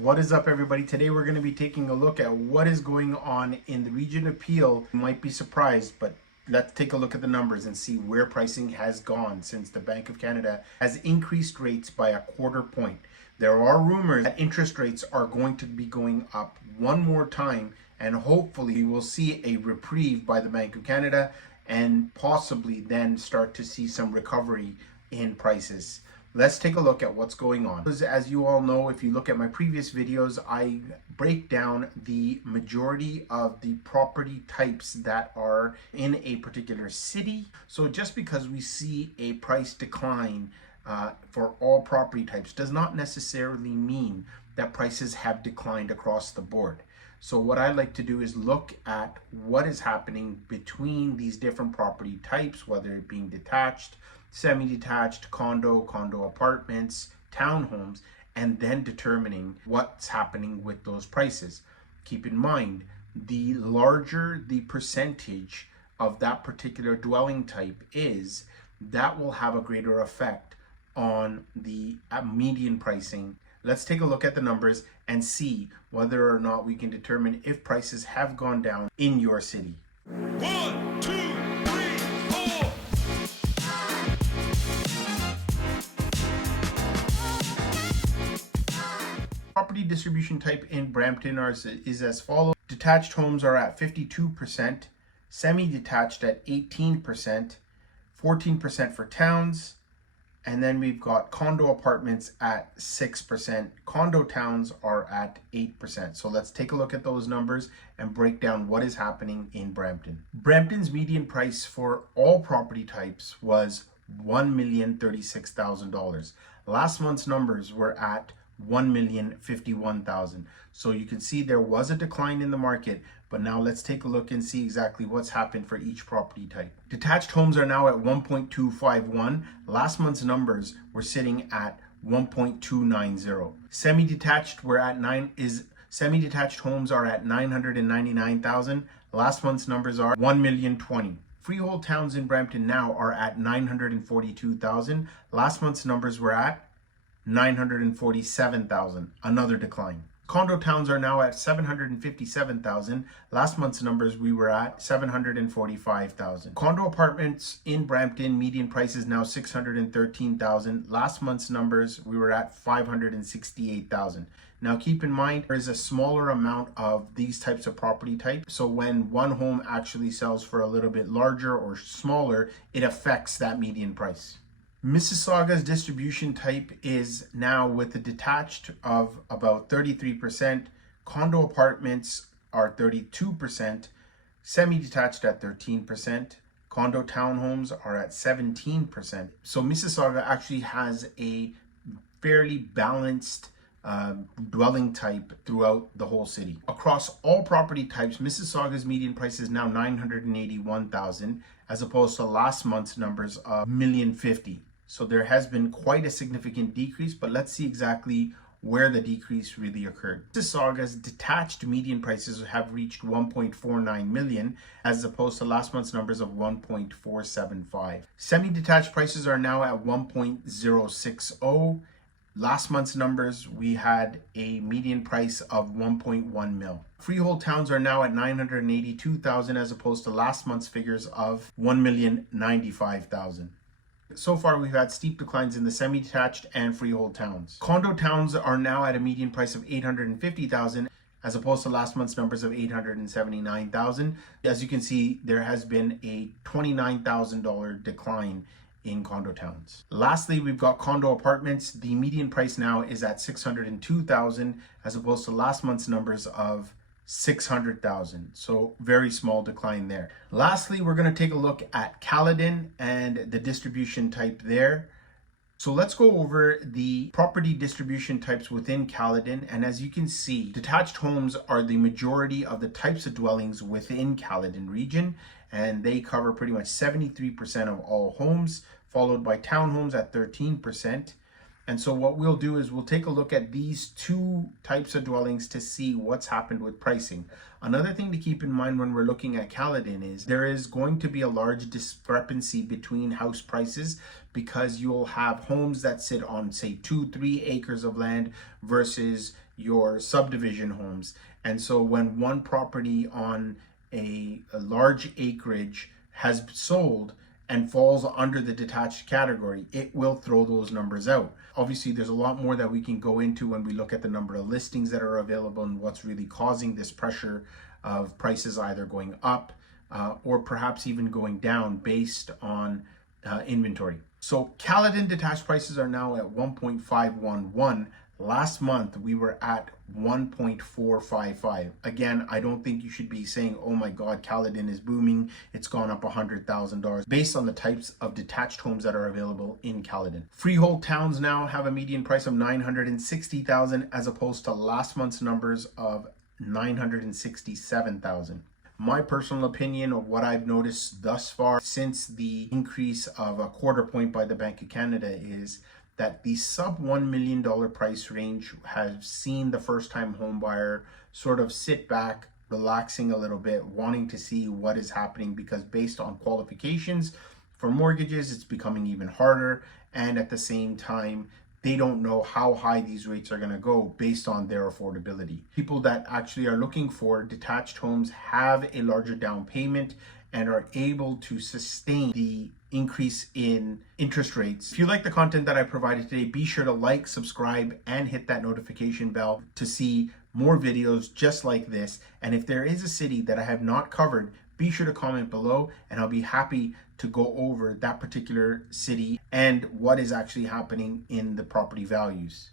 What is up, everybody? Today we're going to be taking a look at what is going on in the region of Peel. You might be surprised, but let's take a look at the numbers and see where pricing has gone since the Bank of Canada has increased rates by a quarter point. There are rumors that interest rates are going to be going up one more time, and hopefully we will see a reprieve by the Bank of Canada and possibly then start to see some recovery in prices. Let's take a look at what's going on. As you all know, if you look at my previous videos, I break down the majority of the property types that are in a particular city. So just because we see a price decline for all property types does not necessarily mean that prices have declined across the board. So what I like to do is look at what is happening between these different property types, whether it being detached, semi-detached, condo apartments, townhomes, and then determining what's happening with those prices. Keep in mind, the larger the percentage of that particular dwelling type is, that will have a greater effect on the median pricing. Let's take a look at the numbers and see whether or not we can determine if prices have gone down in your city. 1, 2, 3, 4. Property distribution type in Brampton is as follows. Detached homes are at 52%, semi-detached at 18%, 14% for towns, and then we've got condo apartments at 6%. Condo towns are at 8%. So let's take a look at those numbers and break down what is happening in Brampton. Brampton's median price for all property types was $1,036,000. Last month's numbers were at $1,051,000. So you can see there was a decline in the market, but now let's take a look and see exactly what's happened for each property type. Detached homes are now at 1.251. Last month's numbers were sitting at 1.290. Semi-detached homes are at 999,000. Last month's numbers are 1,020,000. Freehold towns in Brampton now are at 942,000. Last month's numbers were at 947,000, another decline. Condo towns are now at 757,000. Last month's numbers, we were at 745,000. Condo apartments in Brampton, median price is now 613,000. Last month's numbers, we were at 568,000. Now keep in mind, there is a smaller amount of these types of property types. So when one home actually sells for a little bit larger or smaller, it affects that median price. Mississauga's distribution type is now with the detached of about 33%, condo apartments are 32%, semi-detached at 13%, condo townhomes are at 17%. So Mississauga actually has a fairly balanced dwelling type throughout the whole city. Across all property types, Mississauga's median price is now $981,000 as opposed to last month's numbers of $1,050,000. So there has been quite a significant decrease, but let's see exactly where the decrease really occurred. Mississauga's detached median prices have reached 1.49 million as opposed to last month's numbers of 1.475. Semi-detached prices are now at 1.060. Last month's numbers, we had a median price of 1.1 mil. Freehold towns are now at 982,000 as opposed to last month's figures of 1,095,000. So far, we've had steep declines in the semi-detached and freehold towns. Condo towns are now at a median price of 850,000 as opposed to last month's numbers of 879,000. As you can see, there has been a $29,000 decline in condo towns. Lastly, we've got condo apartments. The median price now is at 602,000 as opposed to last month's numbers of 600,000. So very small decline there. Lastly, we're going to take a look at Caledon and the distribution type there. So let's go over the property distribution types within Caledon. And as you can see, detached homes are the majority of the types of dwellings within Caledon region, and they cover pretty much 73% of all homes, followed by townhomes at 13%. And so what we'll do is we'll take a look at these two types of dwellings to see what's happened with pricing. Another thing to keep in mind when we're looking at Caledon is there is going to be a large discrepancy between house prices because you'll have homes that sit on, say, 2-3 acres of land versus your subdivision homes. And so when one property on a large acreage has sold and falls under the detached category, it will throw those numbers out. Obviously, there's a lot more that we can go into when we look at the number of listings that are available and what's really causing this pressure of prices either going up or perhaps even going down based on inventory. So Caledon detached prices are now at 1.511. Last month we were at 1.455. Again, I don't think you should be saying, oh my God, Caledon is booming, it's gone up $100,000, based on the types of detached homes that are available in Caledon. Freehold towns now have a median price of $960,000 as opposed to last month's numbers of $967,000. My personal opinion of what I've noticed thus far since the increase of a quarter point by the Bank of Canada is that the sub $1 million price range has seen the first time home buyer sort of sit back, relaxing a little bit, wanting to see what is happening, because based on qualifications for mortgages, it's becoming even harder. And at the same time, they don't know how high these rates are going to go based on their affordability. People that actually are looking for detached homes have a larger down payment and are able to sustain the increase in interest rates. If you like the content that I provided today, be sure to like, subscribe, and hit that notification bell to see more videos just like this. And if there is a city that I have not covered, be sure to comment below and I'll be happy to go over that particular city and what is actually happening in the property values.